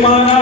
Mara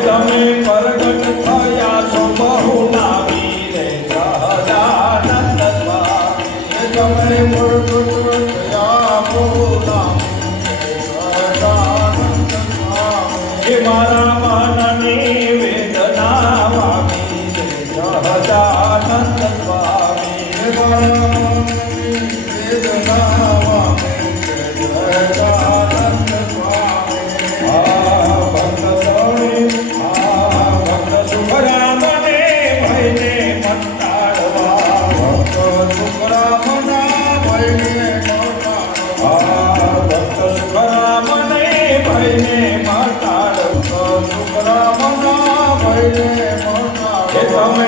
તમે પ્રગટ થયા છો બહુ નામી રે ગજાનંદ સ્વામી તમે પ્રગટ થયા બહુ નામી રે ગજાનંદ સ્વામી મારા મનની વેદના વામી રે ગજાનંદ સ્વામી મારા મનની વેદના ભગવાન